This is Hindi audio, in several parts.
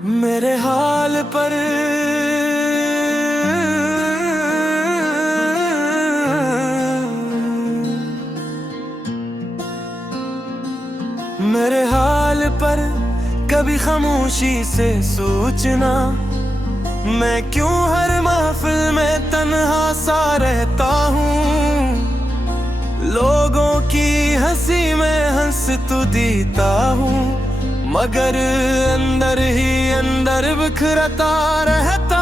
मेरे हाल पर मेरे हाल पर कभी खामोशी से सोचना, मैं क्यों हर महफिल में तन्हा सा रहता हूँ। लोगों की हंसी में हंस तो देता हूँ, मगर अंदर ही अंदर बिखरता रहता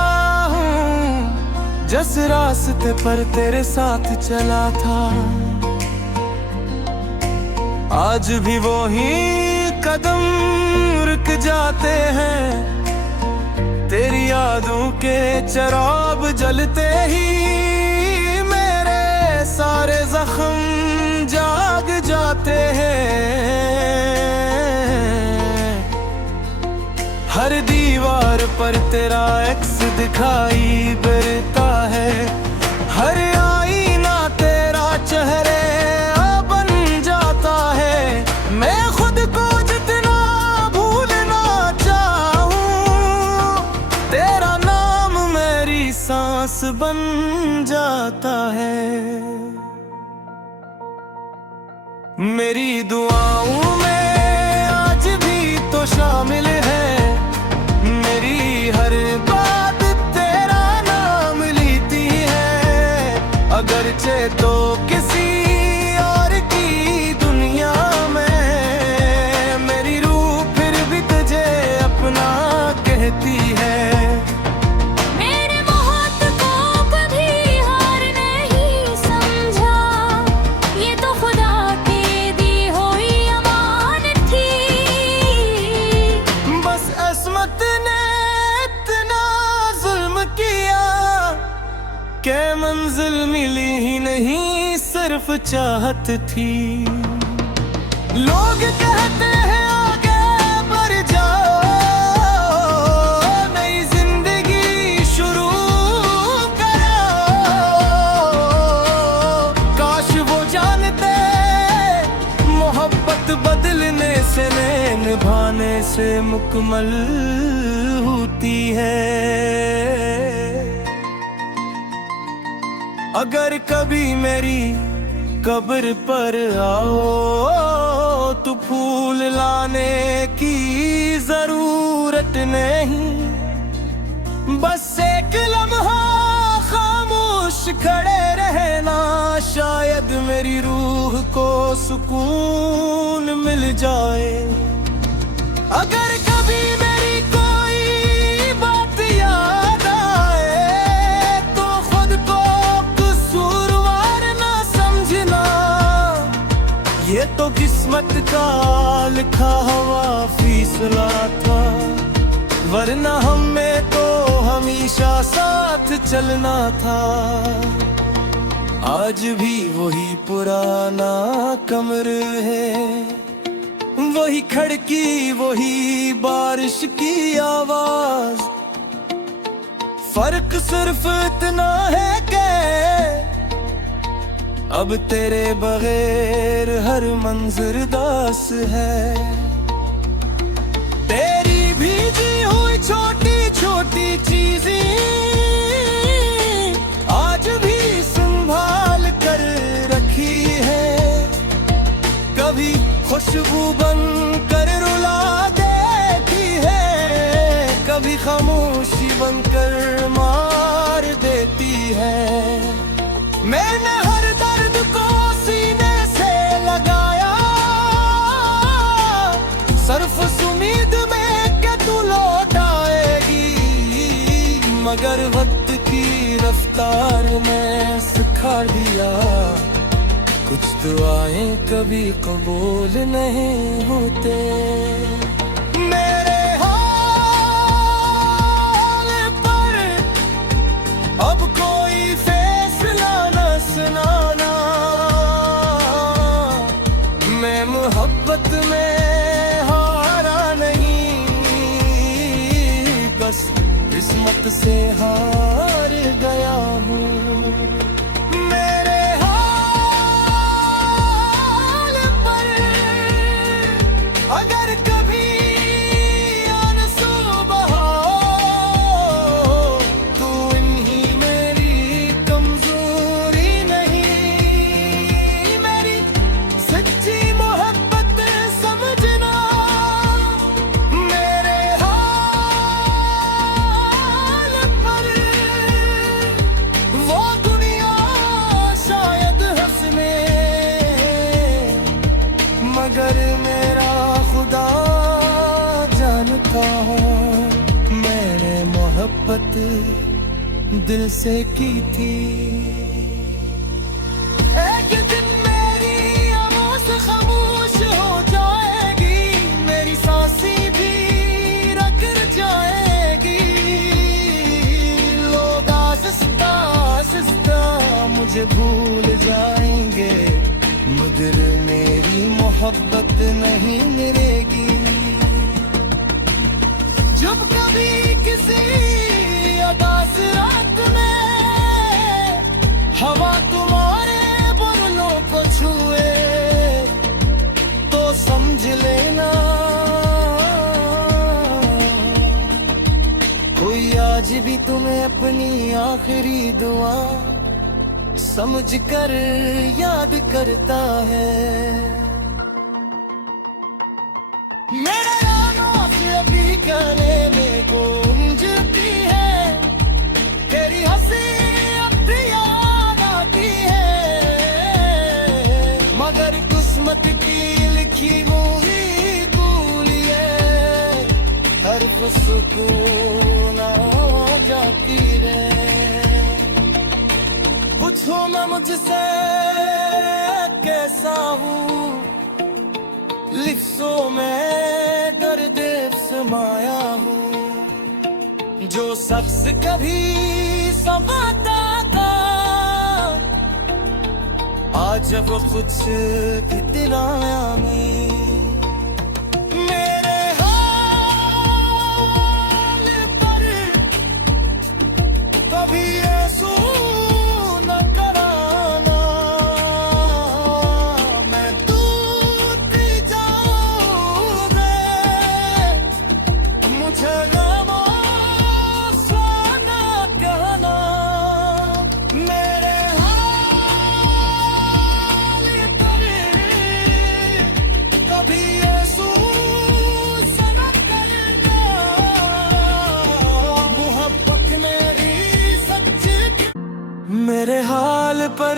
हूँ। जिस रास्ते पर तेरे साथ चला था, आज भी वही कदम रुक जाते हैं। तेरी यादों के चिराग जलते ही मेरे सारे जख्म जाग जाते हैं। हर दीवार पर तेरा एक्स दिखाई पड़ता है, हर आईना तेरा चेहरे बन जाता है। मैं खुद को जितना भूलना चाहूं, तेरा नाम मेरी सांस बन जाता है। मेरी दुआओं में आज भी तो शामिल है, मेरी हर बात तेरा नाम लेती है। अगरचे तो किसी और की दुनिया में, मेरी रूह फिर भी तुझे अपना कहती है। मेरे मोहब्बत को कभी हार नहीं समझा, ये तो खुदा की दी हुई अमानत थी। बस अस्मत ने इतना जुल्म किया कि मंजिल मिली ही नहीं, सिर्फ चाहत थी। लोग कहते हैं आगे बढ़ जाओ, नई जिंदगी शुरू करो। काश वो जानते मोहब्बत बदलने से नहीं, निभाने से मुकम्मल होती है। अगर कभी मेरी कब्र पर आओ तो फूल लाने की जरूरत नहीं, बस एक लम्हा खामोश खड़े रहना, शायद मेरी रूह को सुकून मिल जाए। अगर कभी मेरी कोई बात याद आए तो खुद को कसूरवार ना समझना, ये तो किस्मत का लिखा हुआ फैसला था। वरना हमें तो हमेशा साथ चलना था। आज भी वही पुराना कमरा है, वही खिड़की, वही बारिश की आवाज। फर्क सिर्फ इतना है कि अब तेरे बगैर हर मंजर दास है। तेरी भीगी हुई छोटी छोटी चीजें आज भी संभाल कर रखी है। कभी खुशबू बन कर रुला देती है, कभी खामोशी बनकर मार देती है। मैंने हर दर्द को सीने से लगाया, सिर्फ उस उम्मीद में कि तू लौट आएगी, मगर वक्त की रफ्तार में सिखा दिया, कुछ दुआएं कभी कबूल नहीं होते। मेरे हाल पर अब कोई फैसला न सुनाना, मैं मोहब्बत में हारा नहीं, बस किस्मत से हार गया हूँ। अगर कभी आंसू बहा हो, मैंने मोहब्बत दिल से की थी। एक दिन मेरी आवाज़ खामोश हो जाएगी, मेरी सांसें भी रख जाएगी। लोग आहिस्ता आहिस्ता मुझे भूल जाएंगे, मगर मेरी मोहब्बत नहीं मिलेगी। जब कभी किसी उदास रात में हवा तुम्हारे बुरनों को छुए, तो समझ लेना कोई आज भी तुम्हें अपनी आखिरी दुआ समझ कर याद करता है। मेरे आनों से अभी कहने में गूंजती है, तेरी हंसी अब भी याद आती है। मगर किस्मत की लिखी हुई दूरिए हर सुकून आ जाती रहे। पूछो मैं मुझसे कैसा हूँ, लिफ्सों में दर्द समाया हूँ। जो शख्स कभी समाता था, आज वो कुछ कितना में मेरे हाल पर कभी ऐसू न कराना। मैं टूट जाऊं मुझे ना कहना। मेरे हाल पर कभी ऐसू न करना। मोहब्बत मेरी सच्ची, मेरे हाल पर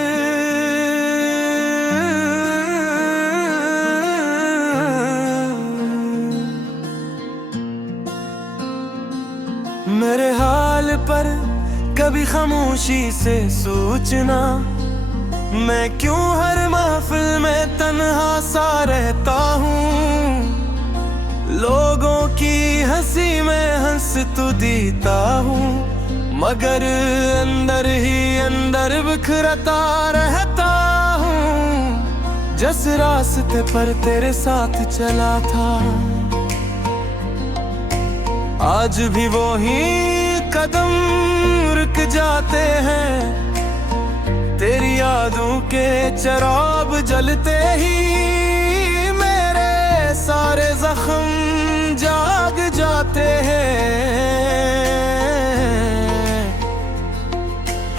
मेरे हाल पर कभी खामोशी से सोचना। मैं क्यों हर महफिल में तन्हा सा रहता हूँ, लोगों की हंसी में हंस तो देता हूँ, मगर अंदर ही अंदर बिखरता रहता हूँ। जिस रास्ते पर तेरे साथ चला था, आज भी वो ही कदम रुक जाते हैं। तेरी यादों के चिराग जलते ही मेरे सारे जख्म जाग जाते हैं।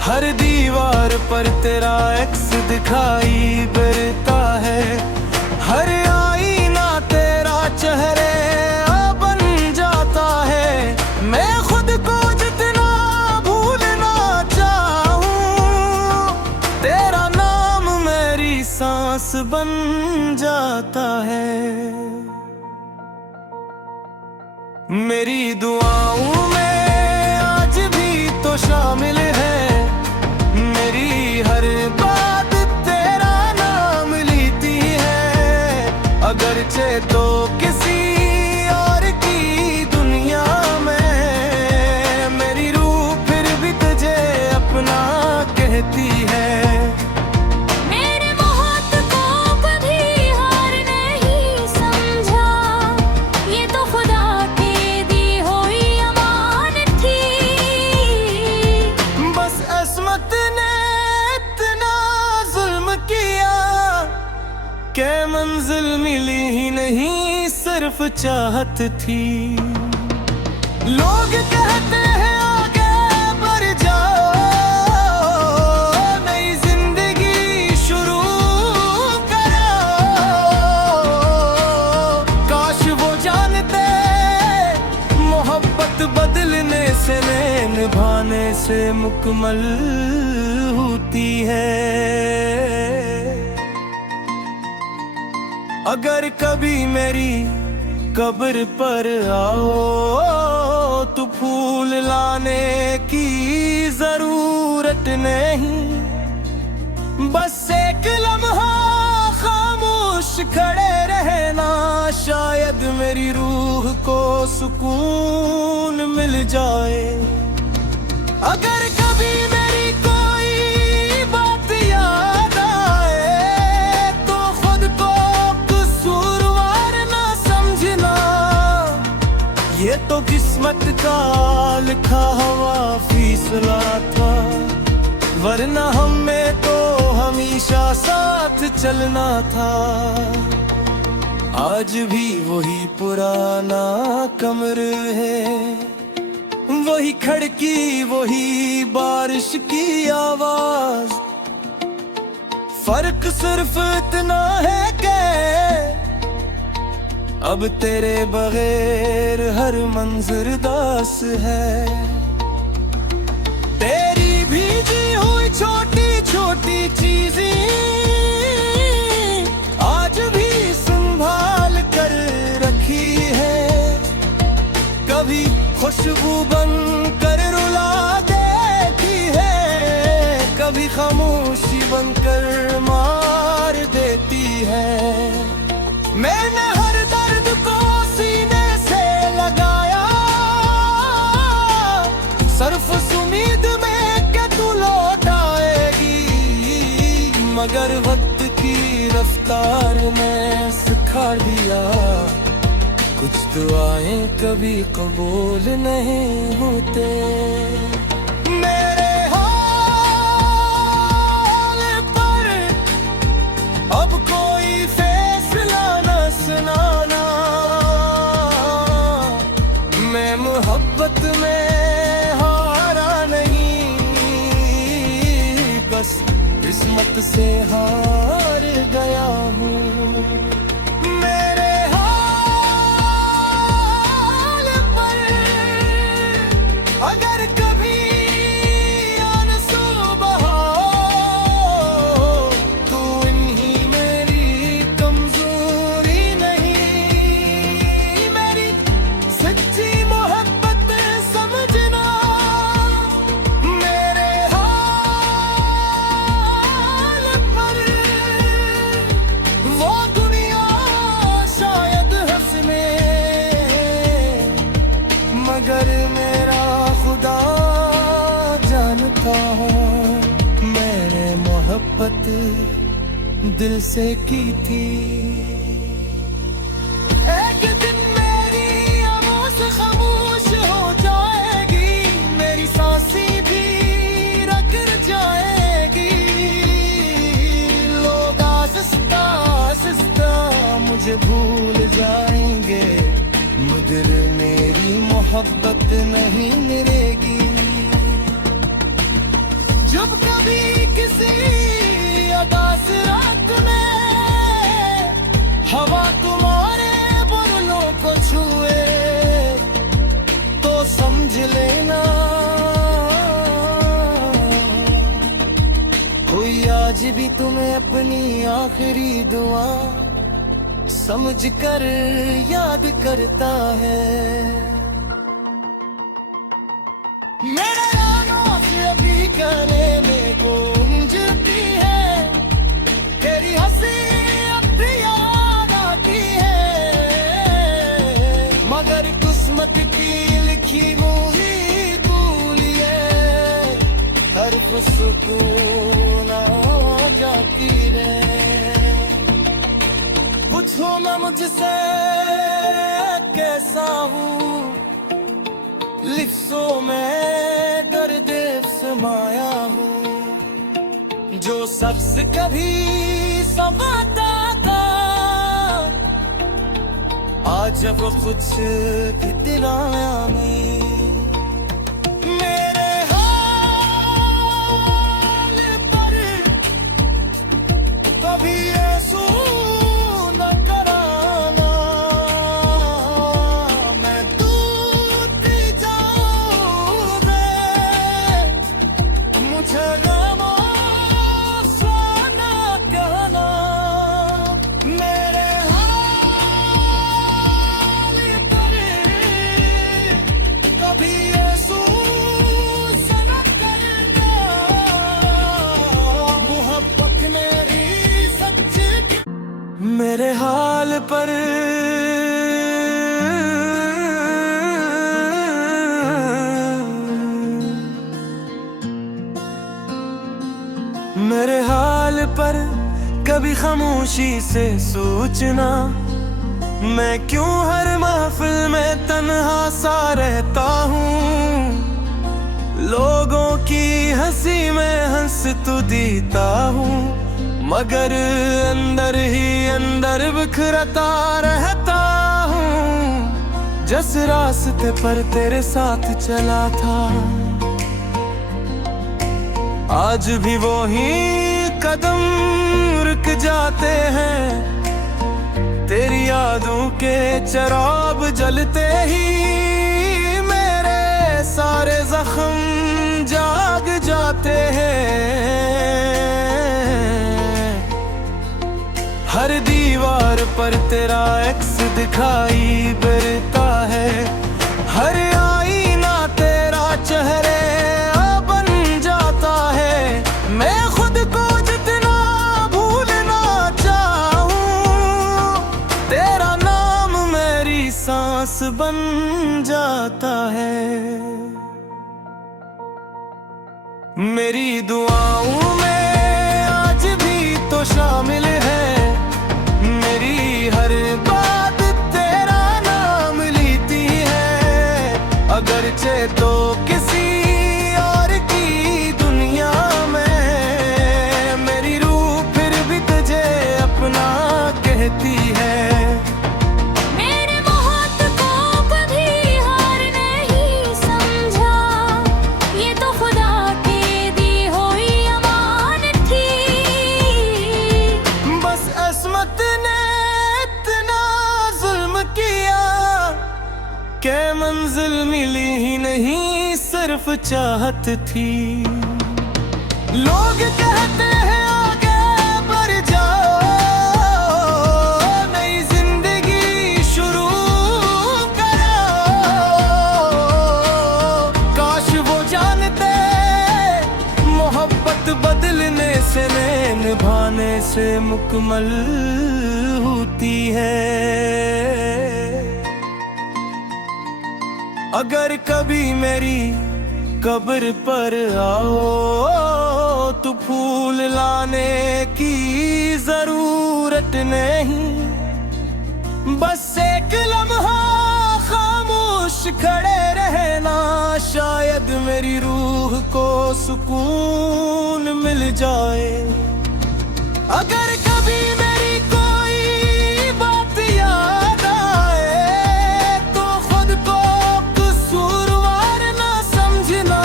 हर दीवार पर तेरा एक्स दिखाई पड़ता है, हर आईना तेरा चेहरे सांस बन जाता है। मेरी दुआओं में आज भी तो शामिल है, मेरी हर बात तेरा नाम लेती है। अगरचे तो किसी और की दुनिया में, मेरी रूह फिर भी तुझे अपना कहती है। के मंजिल मिली ही नहीं, सिर्फ चाहत थी। लोग कहते हैं आगे बढ़ जाओ, नई जिंदगी शुरू करो। काश वो जानते मोहब्बत बदलने से नहीं, निभाने से मुकम्मल होती है। अगर कभी मेरी कब्र पर आओ तो फूल लाने की जरूरत नहीं, बस एक लम्हा खामोश खड़े रहना, शायद मेरी रूह को सुकून मिल जाए। अगर कभी मेरी कोई बात याद आए तो खुद को कसूरवार ना समझना, ये तो किस्मत का लिखा हुआ फैसला था, वरना हमें तो हमेशा साथ चलना था। आज भी वही पुराना कमरा है, वही खिड़की, वही बारिश की आवाज, फर्क सिर्फ इतना है कि अब तेरे बगैर हर मंजर दास है। तेरी भीगी हुई छोटी छोटी चीजें आज भी संभाल कर रखी है, कभी खुशबू बन कर रुला देती है, कभी खामोशी बनकर मार देती है। मैंने हर दर्द को सीने से लगाया, सिर्फ उस उम्मीद में कि तू लौट आएगी, मगर वक्त की रफ्तार ने सिखा दिया, कुछ दुआएं कभी कबूल नहीं होते। मेरे हाल पर अब कोई फैसला न सुनाना, मैं मोहब्बत में हारा नहीं, बस किस्मत से हार गया हूँ। मेरे अगर कभी आंसू बहाओ तो इन्हीं मेरी कमजोरी नहीं, मेरी सच्ची मोहब्बत समझना। मेरे हाल पर वो दुनिया शायद हंसने, मगर मेरा खुदा जानता हूँ मैंने मोहब्बत दिल से की थी। एक दिन मेरी आवाज़ खामोश हो जाएगी, मेरी सांसें भी रुक जाएगी, लोग आहिस्ता आहिस्ता मुझे भूल जाएंगे, मगर मेरी मोहब्बत नहीं मरेगी। जब कभी किसी उदास रात में हवा तुम्हारे बालों को छुए तो समझ लेना कोई आज भी तुम्हें अपनी आखिरी दुआ समझ कर याद करता है। मेरे आनों से अभी गाने में गूंजती है, तेरी हंसी अब भी याद आती है, मगर किस्मत की लिखी मूवी भूलिए हर सुकून आ जाती रहे। पूछो मैं मुझसे कैसा हूँ, लिफ्सों में दर्द समाया हूँ, जो शख्स कभी समाता था आज वो कुछ कितना नहीं। मेरे हाल पर कभी ऐसू न कराना, मैं टूट जाऊंगा, मुझे खामोश न कहना। मेरे हाल हाल पर मेरे हाल पर कभी खामोशी से सोचना, मैं क्यों हर महफिल में तन्हा सा रहता हूँ। लोगों की हंसी में हंस तो देता हूँ, मगर अंदर ही अंदर बिखरता रहता हूँ। जिस रास्ते पर तेरे साथ चला था, आज भी वही कदम रुक जाते हैं। तेरी यादों के चिराग जलते ही मेरे सारे जख्म जाग जाते हैं। हर दीवार पर तेरा एक्स दिखाई पड़ता है, हर आईना तेरा चेहरे बन जाता है। मैं खुद को जितना भूलना चाहूं, तेरा नाम मेरी सांस बन जाता है। मेरी दुआओं में आज भी तो शामिल है, मेरी हर बात तेरा नाम लेती है। अगरचे तो किसी और की दुनिया में, मेरी रूह फिर भी तुझे अपना कहती है। मेरे मोहब्बत को कभी हार नहीं समझा, ये तो खुदा की दी हुई अमानत थी। बस अस्मत ने इतना जुल्म किया कि मंजिल मिली ही नहीं, सिर्फ चाहत थी। लोग कहते हैं आगे बढ़ जाओ, नई जिंदगी शुरू करो। काश वो जानते मोहब्बत बदलने से नहीं, निभाने से मुकम्मल होती है। अगर कभी मेरी कब्र पर आओ तो फूल लाने की जरूरत नहीं, बस एक लम्हा खामोश खड़े रहना, शायद मेरी रूह को सुकून मिल जाए। अगर कभी मेरी कोई बात याद आए तो खुद को कसूरवार ना समझना,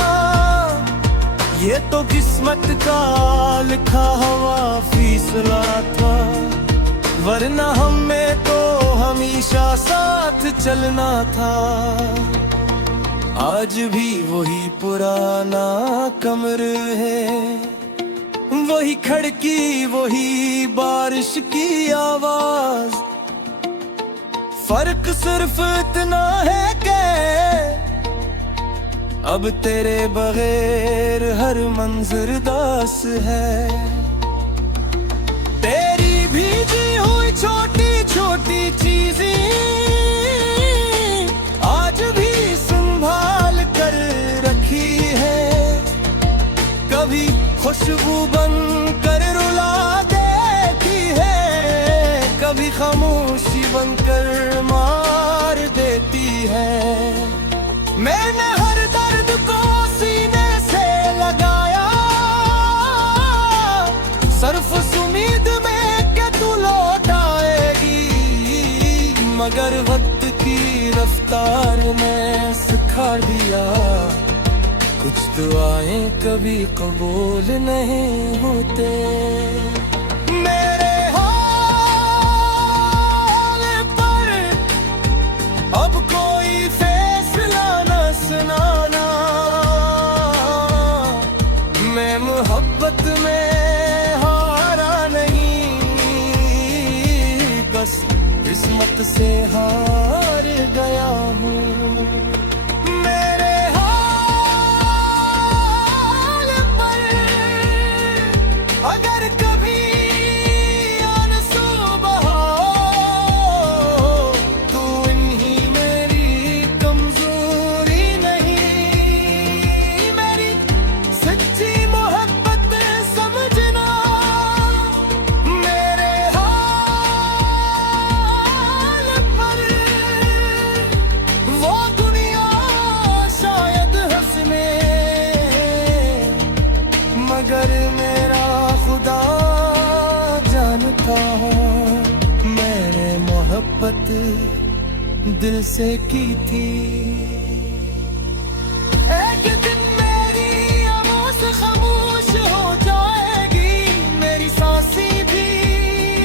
ये तो किस्मत का लिखा हुआ फैसला था, वरना हमें तो हमेशा साथ चलना था। आज भी वही पुराना कमरा है, वही खिड़की, वही बारिश की आवाज। फर्क सिर्फ इतना है कि अब तेरे बगैर हर मंजर दास है। तेरी भीजी हुई छोटी छोटी चीजें आज भी संभाल कर रखी है, कभी खुशबू बन कर रुला देती है, कभी खामोशी बनकर मार देती है। मैंने हर दर्द को सीने से लगाया, सिर्फ उम्मीद में कि तू लौट आएगी, मगर वक्त की रफ्तार ने सिखा दिया, कुछ दुआएं कभी कबूल नहीं होते। मेरे हाल पर अब कोई फैसला न सुनाना, मैं मोहब्बत में हारा नहीं, बस किस्मत से हार गया हूँ। मेरे हाल पर अगर कभी आंसू बहाओ दिल से की थी। एक दिन मेरी आवाज़ खामोश हो जाएगी, मेरी सांसें भी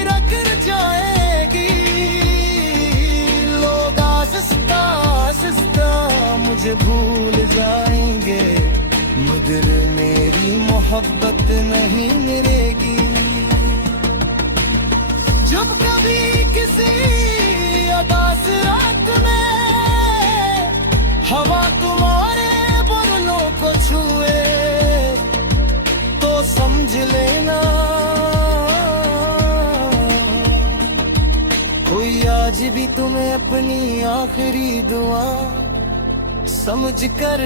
रख जाएगी। लोग आहिस्ता आहिस्ता मुझे भूल जाएंगे, मगर मेरी मोहब्बत नहीं मरेगी। जब कभी किसी उदास रात में हवा तुम्हारे बोलों को छुए, तो समझ लेना कोई आज भी तुम्हें अपनी आखिरी दुआ समझ कर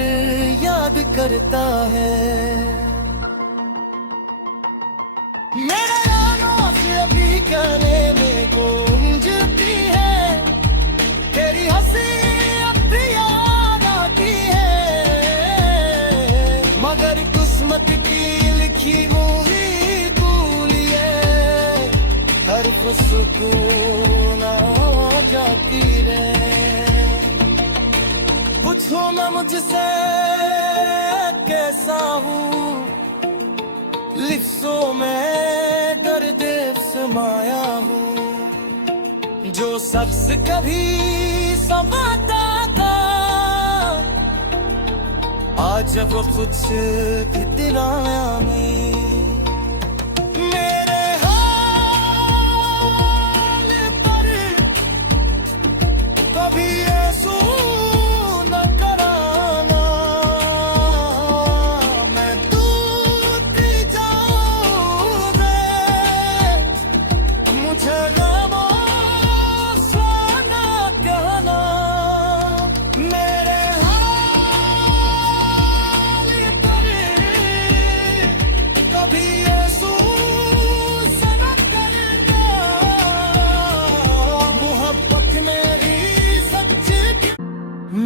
याद करता है। मेरे यारों से अभी कहने में गूंजती है, तेरी हंसी अब भी याद आती है। मगर किस्मत की लिखी मूवी भूलिए, हर सुकून आ जाती रहे। पूछो मैं मुझसे कैसा हूँ, लिफ्सों में दर्द समाया हूँ। जो शख्स कभी समाता था, आज वो कुछ कितना नहीं। मेरे हाल पर कभी ऐसू न कराना, मैं टूट जाऊंगा, मुझे खामोश ना कहना। मेरे हाल पर कभी अफसोस न करना, मोहब्बत मेरी सच्ची।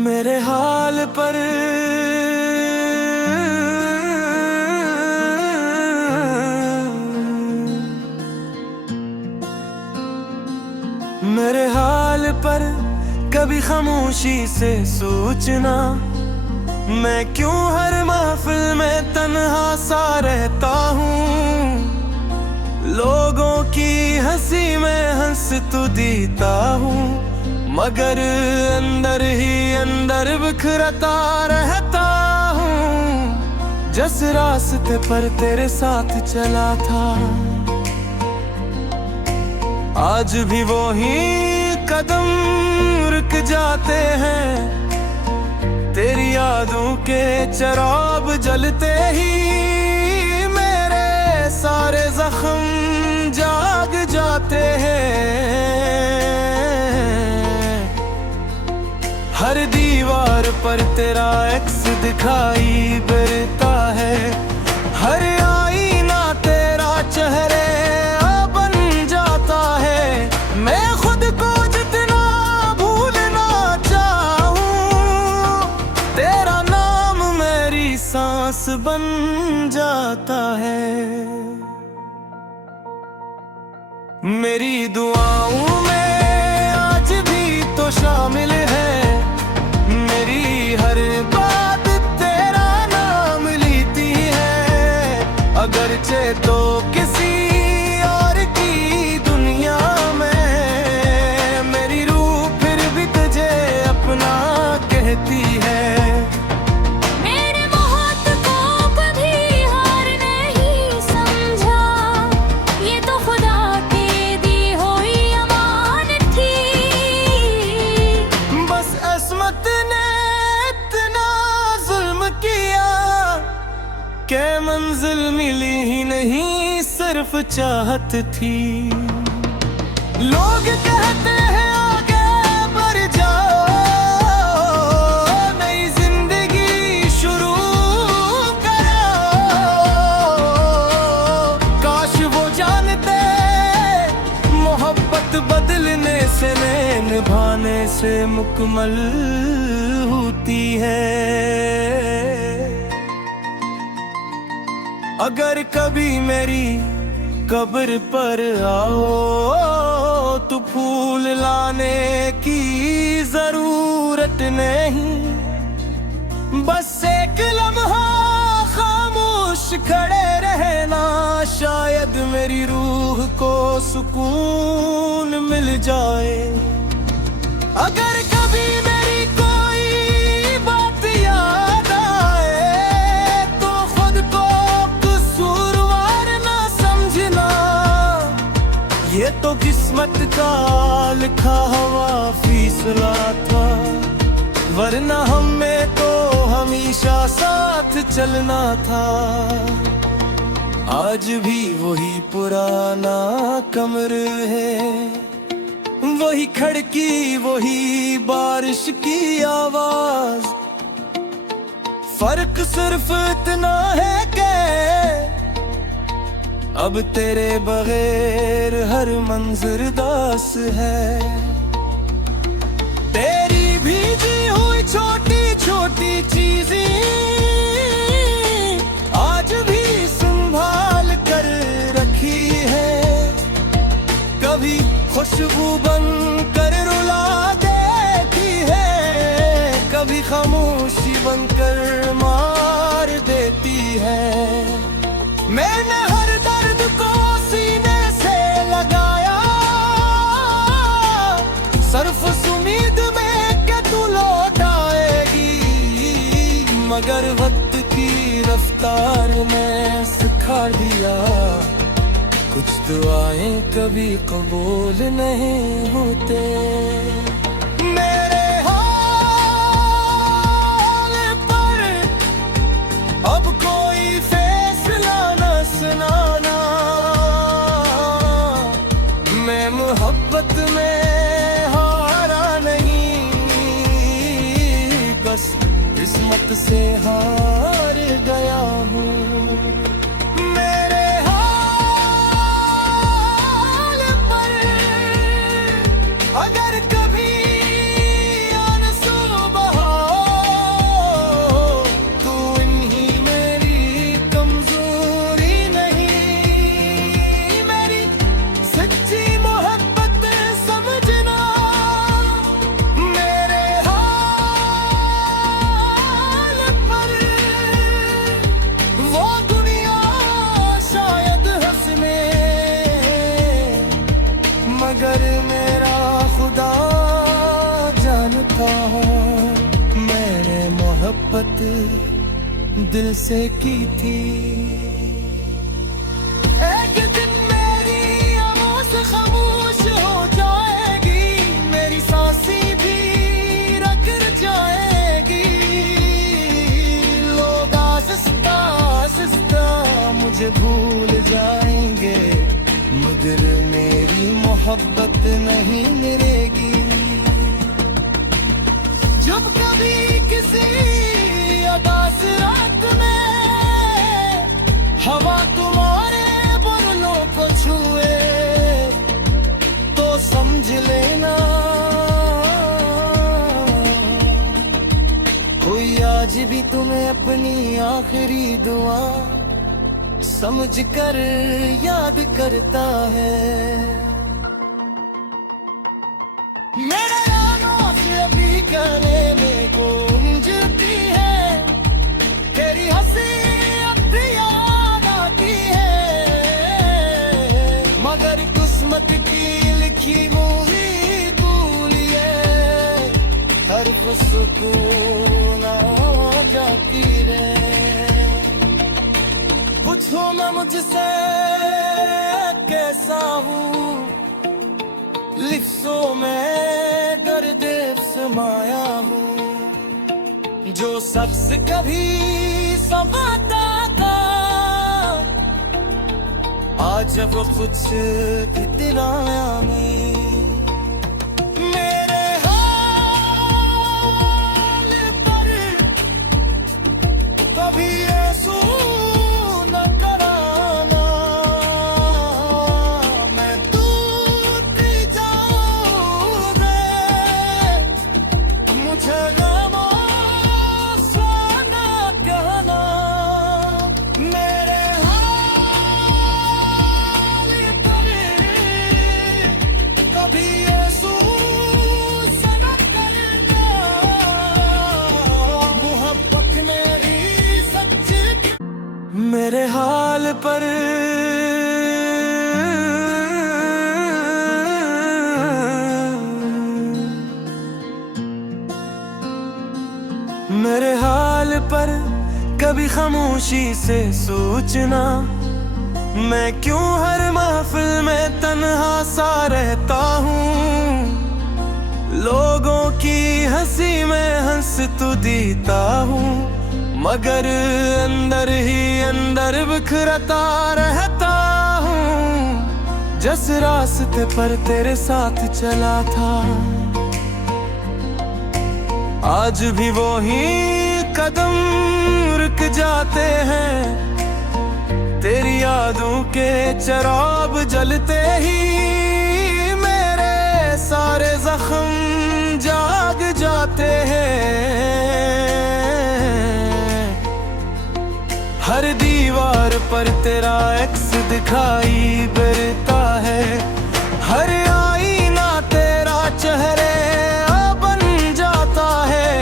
मेरे हाल पर मेरे हाल पर कभी खामोशी से सोचना, मैं क्यों हर महफिल में तन्हा सा रहता हूँ। लोगों की हंसी में हंस तो देता हूँ, मगर अंदर ही अंदर बिखरता रहता हूँ। जिस रास्ते पर तेरे साथ चला था, आज भी वो ही कदम रुक जाते हैं। तेरी यादों के चिराग जलते ही मेरे सारे जख्म जाग जाते हैं। हर दीवार पर तेरा एक्स दिखाई देता है, हर आईना तेरा चेहरे बन जाता है। मैं खुद को जितना भूलना चाहूं, तेरा नाम मेरी सांस बन जाता है। मेरी दुआओं में आज भी तो शामिल है, मेरी हर बात तेरा नाम लेती है। अगरचे तो किसी और की दुनिया में, मेरी रूह फिर भी तुझे अपना कहती है। मेरे मोहब्बत को कभी हार नहीं समझा, ये तो खुदा की दी हुई अमानत थी। बस अस्मत ने इतना जुल्म किया के मंजिल मिली ही नहीं, सिर्फ चाहत थी। लोग कहते हैं आगे बढ़ जाओ, नई जिंदगी शुरू करो। काश वो जानते मोहब्बत बदलने से नहीं, निभाने से मुकम्मल होती है। अगर कभी मेरी कब्र पर आओ तो फूल लाने की जरूरत नहीं, बस एक लम्हा खामोश खड़े रहना, शायद मेरी रूह को सुकून मिल जाए। अगर कभी मेरी कोई बात याद आए तो खुद को कसूरवार ना समझना, ये तो किस्मत का लिखा हुआ फैसला था, वरना हमें तो हमेशा साथ चलना था। आज भी वही पुराना कमरा है, वही खिड़की, वही बारिश की आवाज, फर्क सिर्फ इतना है कि अब तेरे बगैर हर मंजर दास है। तेरी भीगी हुई छोटी छोटी चीजें आज भी संभाल कर रखी है, कभी खुशबू बन कर रुला देती है, कभी खामोशी बनकर मार देती है। मैंने हर दर्द को सीने से लगाया, सिर्फ उस उम्मीद में कि तू लौट आएगी, मगर वक्त की रफ्तार ने सिखा दिया, कुछ दुआएं कभी कबूल नहीं होते। मेरे हाल पर अब कोई फैसला न सुनाना, मैं मोहब्बत में हारा नहीं, बस किस्मत से हार गया हूँ। अगर कभी आंसू बहा तो इन्हीं मेरी कमजोरी नहीं, मेरी सच्ची मोहब्बत समझना। मेरे हाल पर वो दुनिया शायद हंसने, मगर मेरा खुदा जानता है मैंने मोहब्बत दिल से की थी। एक दिन मेरी आवाज़ खामोश हो जाएगी, मेरी सांसें भी रख जाएगी, लोग आहिस्ता आहिस्ता मुझे भूल जाएंगे, मगर मेरी मोहब्बत नहीं मरेगी। जब कभी किसी उदास रात में हवा तुम्हारे बालों को छुए तो समझ लेना कोई आज भी तुम्हें अपनी आखिरी दुआ समझ कर याद करता है। मेरे आनों से अभी कहने में गूंजती है, तेरी हंसी अब याद आती है, मगर किस्मत की लिखी मूवी भूलिए हर सुकून आ जाती रहे। पूछो मैं मुझसे कैसा हूँ, लिफ्सों में दर्द समाया हूँ, जो शख्स कभी समाता था आज वो कुछ कितना में मेरे हाल पर कभी ऐसू मेरे हाल पर मेरे हाल पर कभी खामोशी से सोचना, मैं क्यों हर महफिल में तन्हा सा रहता हूँ। लोगों की हंसी में हंस तो देता हूँ, मगर अंदर ही अंदर बिखरता रहता हूँ। जिस रास्ते पर तेरे साथ चला था, आज भी वो ही कदम रुक जाते हैं। तेरी यादों के चिराग जलते ही मेरे सारे जख्म जाग जाते हैं। हर दीवार पर तेरा एक्स दिखाई देता है, हर आईना तेरा चेहरे बन जाता है।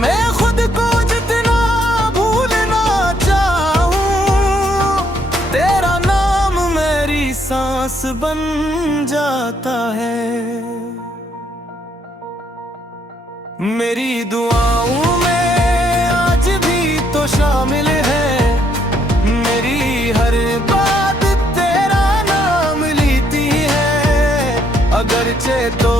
मैं खुद को जितना भूलना चाहूं, तेरा नाम मेरी सांस बन जाता है। मेरी दुआओं में आज भी तो शामिल है, मेरी हर बात तेरा नाम लेती है। अगरचे तो